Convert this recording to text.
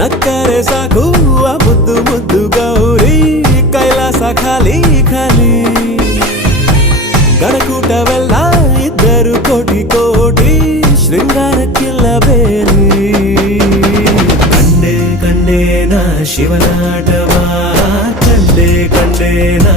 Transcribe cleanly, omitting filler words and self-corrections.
ನಕ್ಕರೆ ಸಾಕು ಆ ಮುದ್ದು ಮುದ್ದು ಗೌರಿ ಕೈಲಾಸ ಖಾಲಿ ಖಾಲಿ ಗಣಕೂಟವೆಲ್ಲ ಇದ್ದರು ಕೋಟಿ ಕೋಟಿ ಶೃಂಗಾರಕ್ಕಿಲ್ಲ ಬೇಲಿ ಕಂಡೆ ಕಂಡೆ ನಾ ಶಿವನಾಟವ ಕಂಡೆ ಕಂಡೆ ನಾ